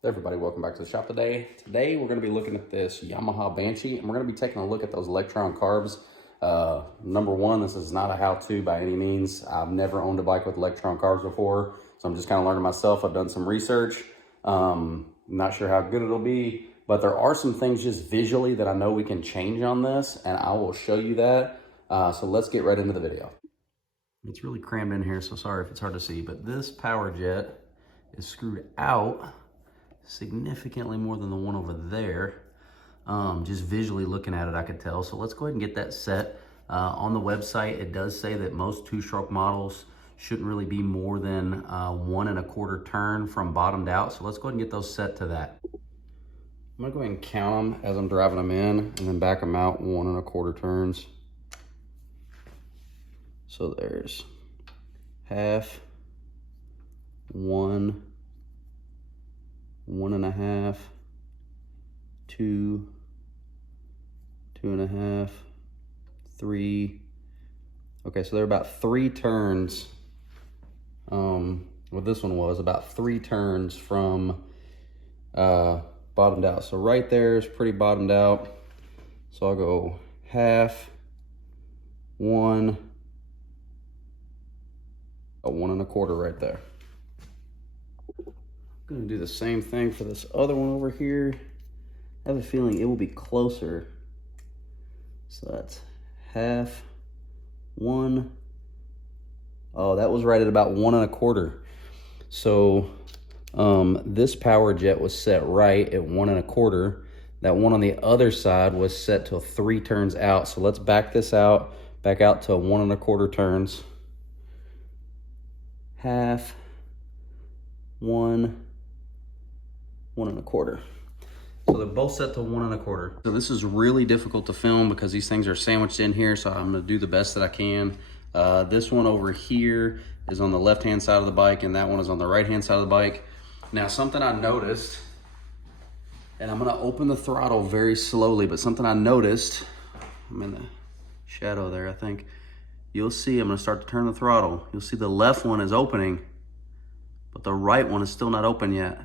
Hey everybody, welcome back to the shop today. Today we're going to be looking at this Yamaha Banshee, and we're going to be taking a look at those Lectron carbs. Number one, this is not a how-to by any means. I've never owned a bike with Lectron carbs before, so I'm just kind of learning myself. I've done some research. Not sure how good it'll be, but there are some things just visually that I know we can change on this, and I will show you that. So let's get right into the video. It's really crammed in here, so sorry if it's hard to see, but this power jet is screwed out significantly more than the one over there. Just visually looking at it, I could tell. So let's go ahead and get that set. On the website, it does say that most two-stroke models shouldn't really be more than 1 1/4 turn from bottomed out. So let's go ahead and get those set to that. I'm gonna go ahead and count them as I'm driving them in and then back them out 1 1/4 turns. So there's half, 1, 1 1/2, 2, 2 1/2, 3. Okay, so they're about 3 turns. What this one was about 3 turns from bottomed out. So right there is pretty bottomed out. So I'll go half, 1, 1 1/4 right there. I'm gonna do the same thing for this other one over here. I have a feeling it will be closer. So that's half, 1. Oh, that was right at about 1 1/4. So this power jet was set right at 1 1/4. That one on the other side was set to 3 turns out. So let's back this out, back out to 1 1/4 turns. Half, 1, 1 1/4. So they're both set to 1 1/4. So this is really difficult to film because these things are sandwiched in here, so I'm gonna do the best that I can. This one over here is on the left-hand side of the bike, and that one is on the right-hand side of the bike. Now, something I noticed, and I'm gonna open the throttle very slowly, but something I noticed, I'm in the shadow there, I think. You'll see, I'm gonna start to turn the throttle. You'll see the left one is opening, but the right one is still not open yet.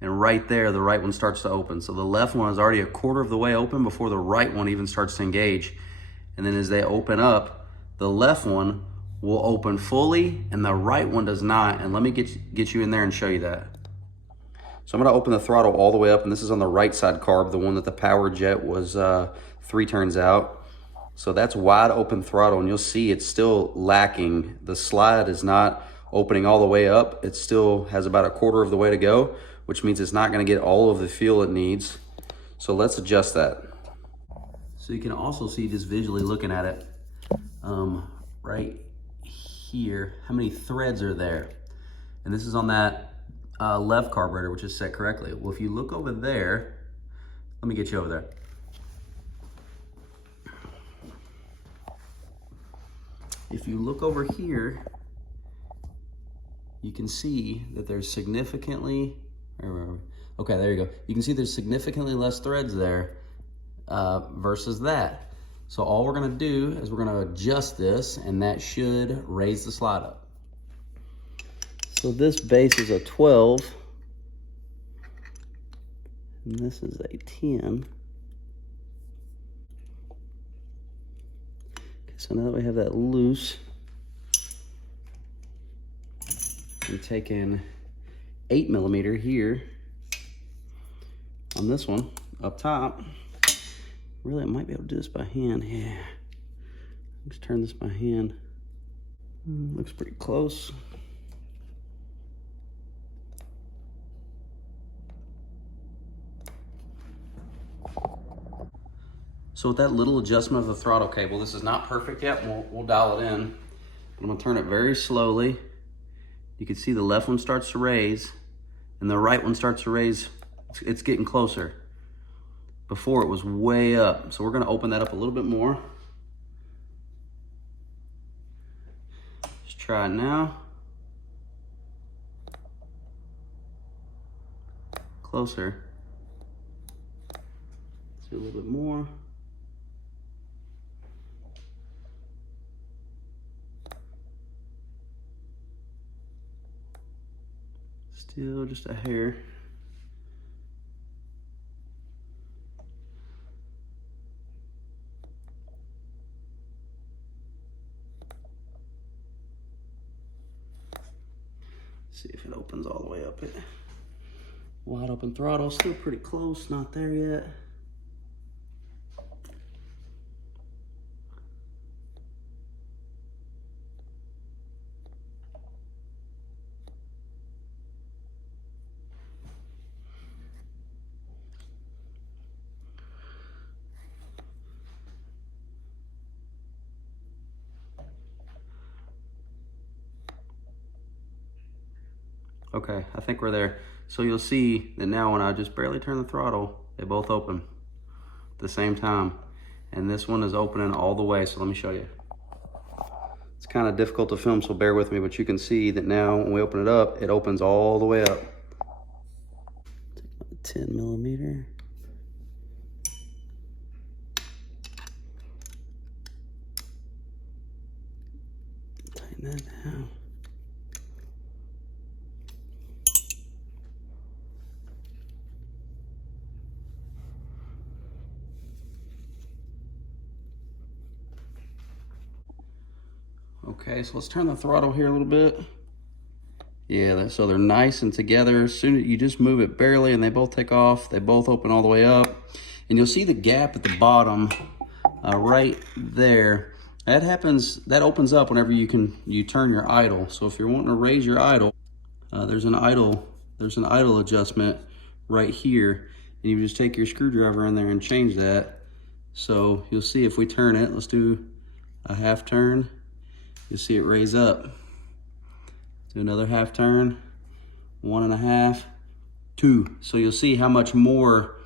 And right there, the right one starts to open. So the left one is already a quarter of the way open before the right one even starts to engage. And then as they open up, the left one will open fully and the right one does not. And let me get you in there and show you that. So I'm gonna open the throttle all the way up, and this is on the right side carb, the one that the power jet was 3 turns out. So that's wide open throttle, and you'll see it's still lacking. The slide is not opening all the way up. It still has about a quarter of the way to go, which means it's not gonna get all of the fuel it needs. So let's adjust that. So you can also see just visually looking at it, right here, how many threads are there. And this is on that left carburetor, which is set correctly. Well, if you look over there, let me get you over there. If you look over here, you can see that there's significantly, okay, there you go. You can see there's significantly less threads there versus that. So all we're gonna do is we're gonna adjust this, and that should raise the slide up. So this base is a 12, and this is a 10. Okay, so now that we have that loose, we take in 8 millimeter here on this one up top. Really, I might be able to do this by hand. Yeah, let's turn this by hand. Looks pretty close. So with that little adjustment of the throttle cable, this is not perfect yet. We'll dial it in. I'm gonna turn it very slowly. You can see the left one starts to raise and the right one starts to raise. It's getting closer. Before it was way up. So we're gonna open that up a little bit more. Just try it now. Closer. Let's do a little bit more. Still just a hair. See if it opens all the way up. It wide open throttle, still pretty close, not there yet. Okay, I think we're there. So you'll see that now when I just barely turn the throttle, they both open at the same time. And this one is opening all the way, so let me show you. It's kind of difficult to film, so bear with me, but you can see that now when we open it up, it opens all the way up. 10 millimeter. Tighten that down. Okay, so let's turn the throttle here a little bit. Yeah, so they're nice and together. As soon as you just move it barely and they both take off, they both open all the way up. And you'll see the gap at the bottom right there. That opens up whenever you turn your idle. So if you're wanting to raise your idle, there's an idle adjustment right here. And you just take your screwdriver in there and change that. So you'll see if we turn it, let's do a half turn. You'll see it raise up. Do another half turn, 1.5, 2. So you'll see how much more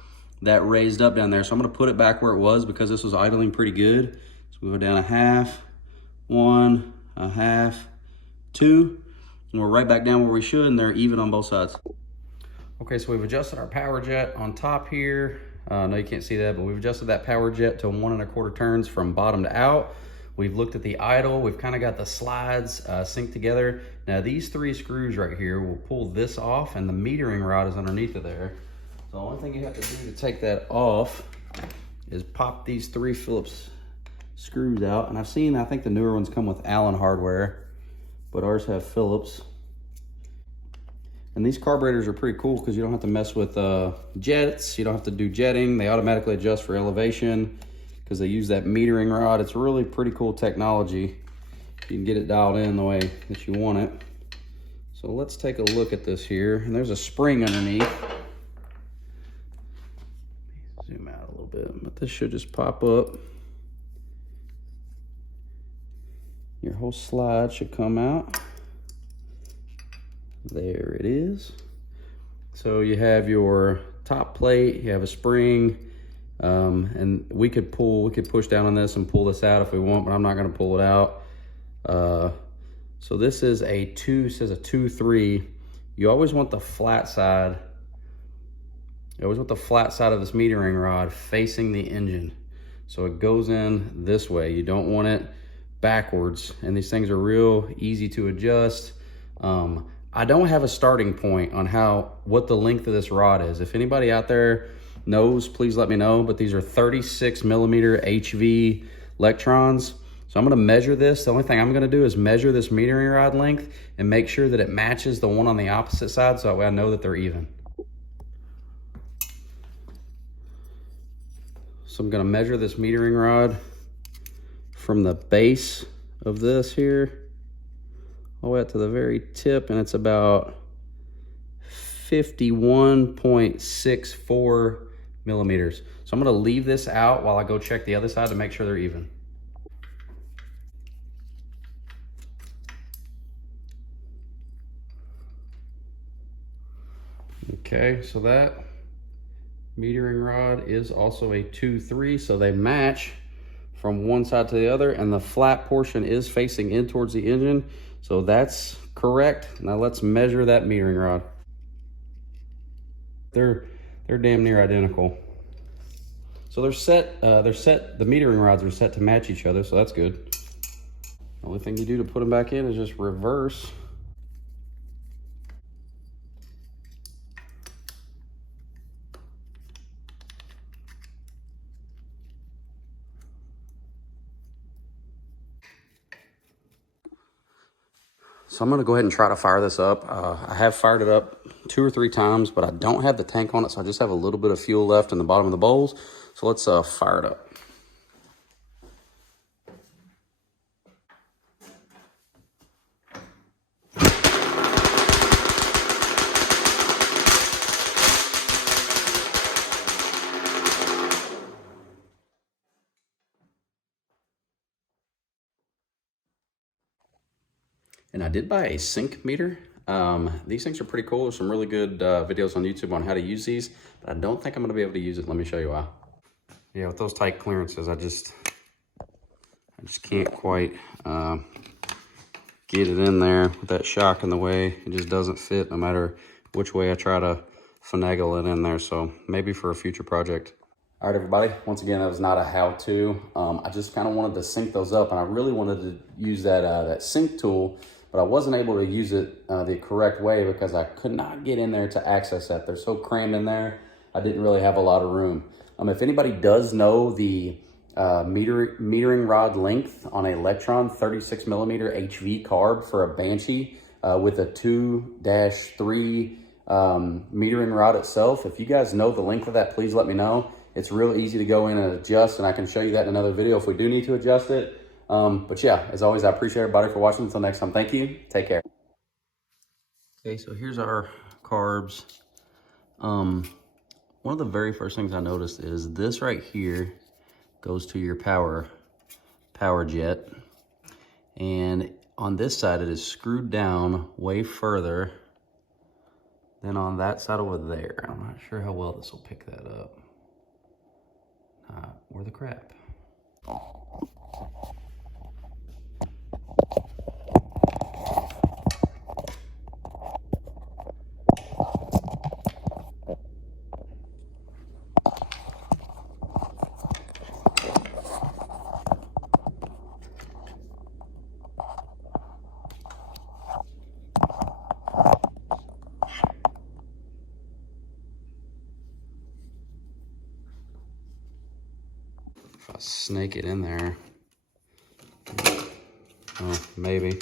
that raised up down there. So I'm gonna put it back where it was because this was idling pretty good. So we go down a half, 1, a half, 2, and we're right back down where we should, and they're even on both sides. Okay, so we've adjusted our power jet on top here. I know you can't see that, but we've adjusted that power jet to 1.25 turns from bottom to out. We've looked at the idle. We've kind of got the slides synced together. Now these 3 screws right here will pull this off, and the metering rod is underneath of there. So the only thing you have to do to take that off is pop these 3 Phillips screws out. And I think the newer ones come with Allen hardware, but ours have Phillips. And these carburetors are pretty cool because you don't have to mess with jets. You don't have to do jetting. They automatically adjust for elevation because they use that metering rod. It's really pretty cool technology. You can get it dialed in the way that you want it. So let's take a look at this here. And there's a spring underneath. Zoom out a little bit, but this should just pop up. Your whole slide should come out. There it is. So you have your top plate, you have a spring, and we could push down on this and pull this out if we want, but I'm not gonna pull it out. So this is a 2-3. You always want the flat side. You always want the flat side of this metering rod facing the engine. So it goes in this way. You don't want it backwards. And these things are real easy to adjust. I don't have a starting point on what the length of this rod is. If anybody out there knows, please let me know. But these are 36 millimeter HV Lectrons. So I'm gonna measure this. The only thing I'm gonna do is measure this metering rod length and make sure that it matches the one on the opposite side, so that way I know that they're even. So I'm gonna measure this metering rod from the base of this here all the way up to the very tip, and it's about 51.64 millimeters. So I'm gonna leave this out while I go check the other side to make sure they're even. Okay, so that metering rod is also a 2-3, so they match from one side to the other, and the flat portion is facing in towards the engine, so that's correct. Now let's measure that metering rod. They're damn near identical. So the metering rods are set to match each other, so that's good. The only thing you do to put them back in is just reverse. So I'm gonna go ahead and try to fire this up. I have fired it up 2 or 3 times, but I don't have the tank on it, so I just have a little bit of fuel left in the bottom of the bowls. So let's fire it up. And I did buy a sync meter. These things are pretty cool. There's some really good videos on YouTube on how to use these, but I don't think I'm gonna be able to use it. Let me show you why. Yeah, with those tight clearances, I just can't quite get it in there with that shock in the way. It just doesn't fit no matter which way I try to finagle it in there. So maybe for a future project. All right, everybody. Once again, that was not a how-to. I just kind of wanted to sync those up, and I really wanted to use that sync tool, but I wasn't able to use it the correct way because I could not get in there to access that. They're so crammed in there, I didn't really have a lot of room. If anybody does know the metering rod length on a Lectron 36 millimeter HV carb for a Banshee with a 2-3 metering rod itself, if you guys know the length of that, please let me know. It's real easy to go in and adjust, and I can show you that in another video if we do need to adjust it. But yeah, as always, I appreciate everybody for watching. Until next time, thank you. Take care. Okay, so here's our carbs. One of the very first things I noticed is this right here goes to your power jet. And on this side, it is screwed down way further than on that side over there. I'm not sure how well this will pick that up. Or the crap. If I snake it in there, oh, maybe.